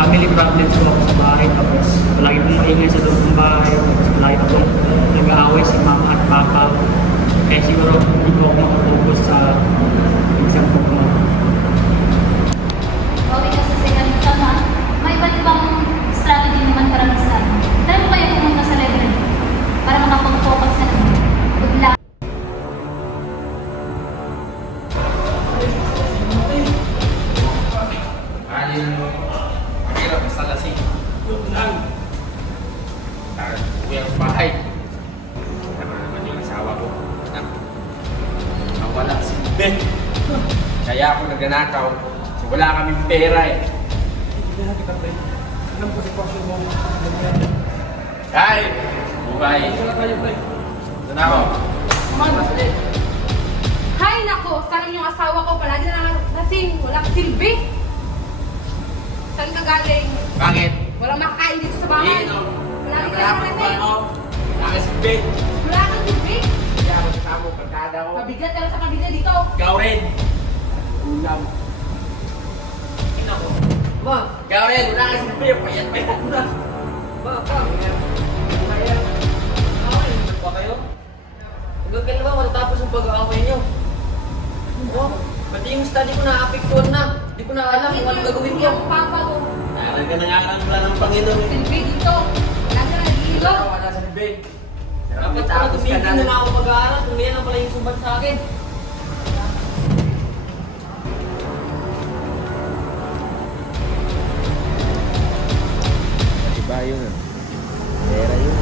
family problems po ako sa bahay. Tapos palagi pong maingay sa loob ng bahay. Tapos palagi po nag-aaway si mama at papa. Kaya siguro hindi po ako makafocus sa exam ko po. Bawi ka sa second exam ha. May iba't ibang strategy naman karamisan. Try mo kayo pumunta sa library para makapag-focus ka naman. Good luck. Alin mo, mahirap sa lasing. Uwi ang bahay. Tama naman yung asawa ko. Nawala si Ben. Kaya ako nagnanakaw. So wala kaming pera eh. Alam ko sitwasyon mo. Ay! Buhay! Wala tayo, pre. Ito na ako. Masalit. Hay nako, saan yung asawa ko palagi na lasing, walang silbi. Saan ka galing? Bakit? Walang makakain dito sa bahay. Ino. Palagi ka na Nakalapat ko lasing. ako. Wala si Ben. Wala kang silbi. Kaya ako kasama ko, pagkada ko. Mabigat ka lang sa kabila dito. Ikaw rin. Ulam. Ino ko. Ma, Ikaw rin. Wala ka si Ben. Payat-payat na. ma, pa. Kaya, away, ba kayo? Hanggang kailan ba matatapos ang pag-aaway niyo? Oh, pati yung study ko na-apektuhan na. Hindi ko na alam kung ano gagawin ko. Yung papa ko. Aral ka nangangaral ng Panginoon. Silbi dito. Wala ka naghihilo. Wala si Ben. Dapat pala tumigil na lang ako mag-aaral kung yan ang pala yung sumbat sa akin. Iba yun. Pera yun.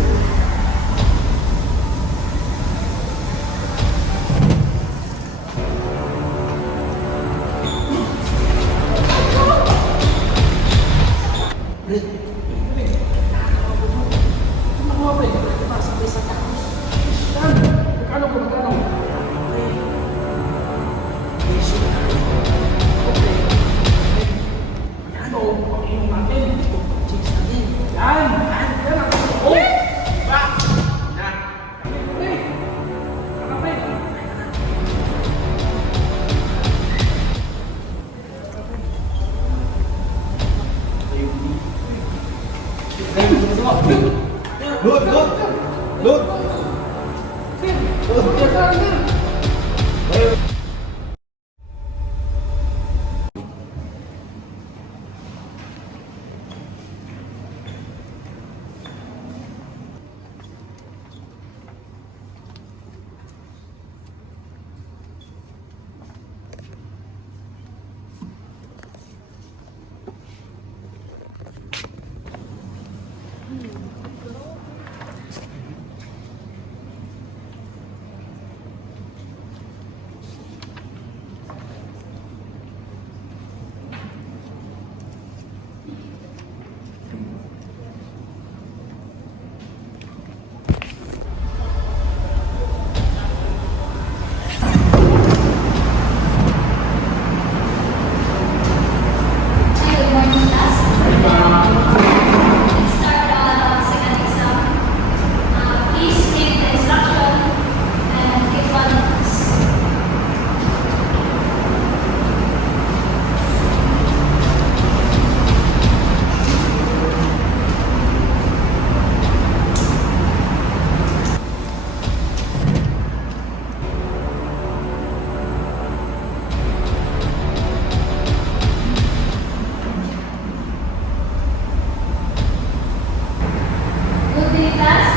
Good morning, class. Let's start second exam. Please read the instruction and take one notes. Good day, class.